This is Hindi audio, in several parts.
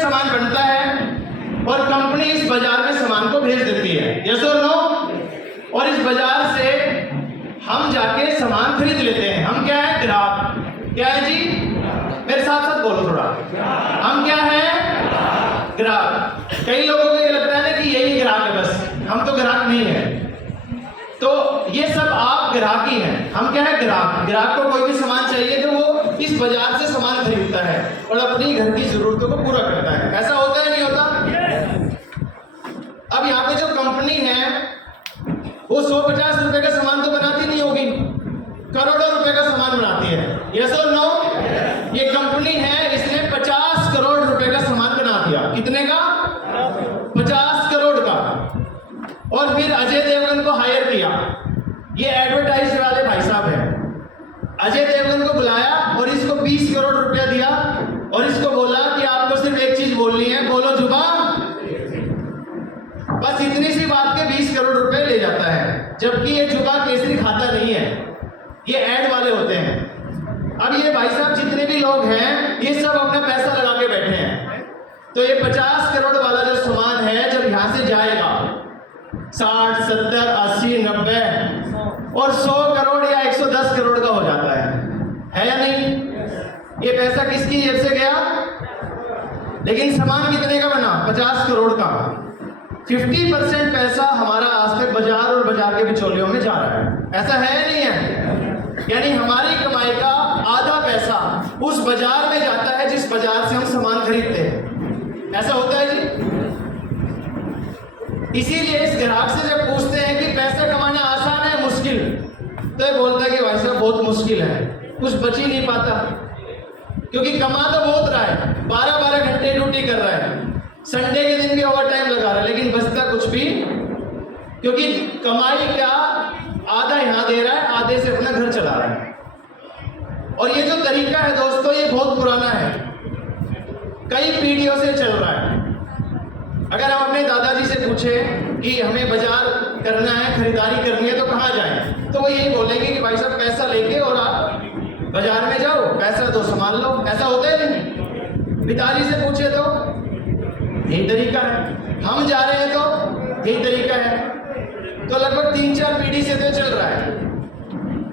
सामान बनता है और कंपनी इस बाजार में सामान को भेज देती है, यस और नो। और इस बाजार से हम जाके सामान खरीद लेते हैं। हम क्या है? ग्राहक। क्या है जी? मेरे साथ साथ बोलो थोड़ा। हम क्या है? ग्राहक। कई लोगों को ये लगता है ना कि यही ग्राहक है, बस हम तो ग्राहक नहीं है। तो ये सब आप ग्राहक ही हैं। हम क्या है? ग्राहक। ग्राहक को कोई भी सामान चाहिए तो वो इस बाजार से सामान खरीदता है और अपनी घर की जरूरतों को पूरा करता है। ऐसा होता है नहीं होता? अब यहाँ पे जो कंपनी है वो 150 रुपए का सामान तो बनाती नहीं होगी, करोड़ों रुपए का सामान बनाती है, यस और नो। ये कंपनी है, इसने 50 करोड़ रुपए का सामान बना दिया। कितने का? 50 करोड़ का। और फिर अजय देवगन को हायर किया। ये एडवर्टाइज वाले भाई साहब हैं। अजय देवगन को बुलाया और इसको 20 करोड़ रुपया दिया और इसको बोला कि आपको सिर्फ एक चीज बोलनी है, बोलो जुबान। बस इतनी सी बात के 20 करोड़ रुपए ले जाता है, जबकि ये जुबा केसरी खाता नहीं है, ये ऐड वाले होते हैं। अब ये भाई साहब जितने भी लोग हैं ये सब अपना पैसा लगा के बैठे हैं। तो ये 50 करोड़ वाला जो सामान है जब यहाँ से जाएगा 60, 70, 80, 90 और 100 करोड़ या 110 करोड़ का हो जाता है या नहीं? ये पैसा किसकी जेब से गया? लेकिन सामान कितने का बना? 50 करोड़ का। 50% पैसा हमारा आज तक बाजार और बाजार के बिचौलियों में जा रहा है। ऐसा है या नहीं है? यानी हमारी कमाई का आधा पैसा उस बाजार में जाता है जिस बाजार से हम सामान खरीदते हैं। ऐसा होता है जी? इसीलिए इस ग्राहक से जब पूछते हैं कि पैसा कमाना आसान है मुश्किल, तो ये बोलता है कि भाई साहब बहुत मुश्किल है, कुछ बच ही नहीं पाता। क्योंकि कमा तो बहुत रहा है, 12-12 घंटे ड्यूटी कर रहा है, संडे के दिन भी ओवर टाइम लगा रहा है, लेकिन बचता कुछ भी। क्योंकि कमाई का आधा यहाँ दे रहा है, आधे से अपना घर चला रहा है। और ये जो तरीका है दोस्तों ये बहुत पुराना है, कई पीढ़ियों से चल रहा है। अगर हम अपने दादाजी से पूछें कि हमें बाजार करना है, खरीदारी करनी है तो कहाँ जाएं, तो वो यही बोलेंगे कि भाई साहब पैसा लेके और आप बाजार में जाओ, पैसा तो संभाल लो। ऐसा होता है नहीं? पिताजी से पूछे तो यही तरीका है, हम जा रहे हैं तो यही तरीका है। तो लगभग 3-4 पीढ़ी से तो चल रहा है।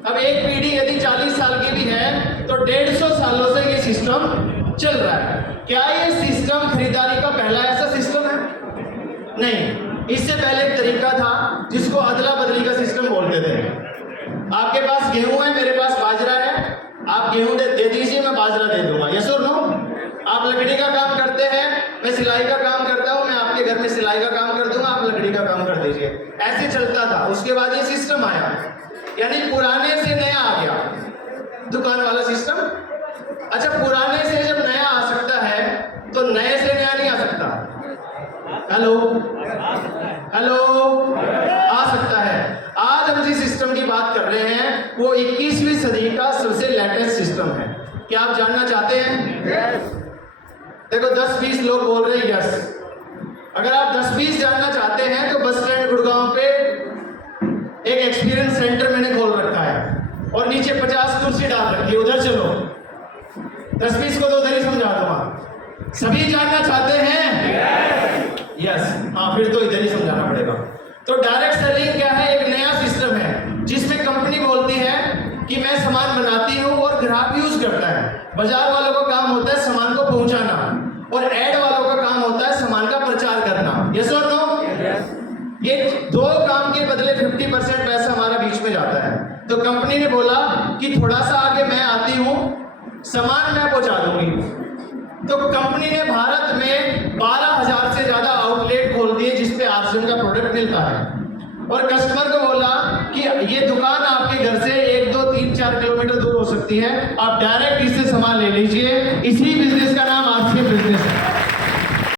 अब एक पीढ़ी यदि 40 साल की भी है तो 150 सालों से ये सिस्टम चल रहा है। क्या ये सिस्टम खरीदारी का पहला ऐसा सिस्टम है? नहीं, इससे पहले एक तरीका था जिसको अदला बदली का सिस्टम बोलते थे। आपके पास गेहूं है, मेरे पास बाजरा है, आप गेहूं दे दीजिए, मैं बाजरा दे दूंगा, यस और नो। आप लकड़ी का काम करते हैं, मैं सिलाई का काम करता हूं, मैं आपके घर में सिलाई का काम कर दूंगा, आप लकड़ी का काम कर दीजिए। ऐसे चलता था। उसके बाद ये सिस्टम आया, यानी पुराने से नया आ गया, दुकान वाला सिस्टम। अच्छा, पुराने से जब नया आ सकता है तो नए से नया नहीं आ सकता। हेलो हेलो, आ सकता है। आज हम जिस सिस्टम की बात कर रहे हैं वो 21वीं सदी का सबसे लेटेस्ट सिस्टम है। क्या आप जानना चाहते हैं? देखो 10-20 लोग बोल रहे हैं यस। अगर आप 10-20 जानना चाहते हैं तो बस स्टैंड गुड़गांव पे एक एक्सपीरियंस सेंटर मैंने खोल रखा है और नीचे 50 कुर्सी डाल रखी है, उधर चलो। 10-20 को तो उधर ही समझा दूंगा। सभी जानना चाहते हैं? यस। हाँ, फिर तो इधर ही समझाना पड़ेगा। तो डायरेक्ट सेलिंग क्या है? एक नया सिस्टम है जिसमें कंपनी बोलती है कि मैं सामान बनाती हूँ और ग्राहक यूज करता है। बाजार वालों का काम होता है सामान को पहुंचाना और ऐड वालों का काम होता है सामान का प्रचार करना, यस और नो। ये दो काम के बदले 50% पैसा हमारा बीच में जाता है। तो कंपनी ने बोला कि थोड़ा सा आगे मैं आती हूँ, सामान मैं पहुंचा दूंगी। तो कंपनी ने भारत में 12,000 से ज्यादा आउटलेट खोल दिए जिसपे आर्जन का प्रोडक्ट मिलता है और कस्टमर को बोला कि ये दुकान आपके घर से 1, 2, 3, 4 किलोमीटर दूर हो सकती है, आप डायरेक्ट इससे सामान ले लीजिए। इसी बिजनेस का नाम आरसीएम बिजनेस है।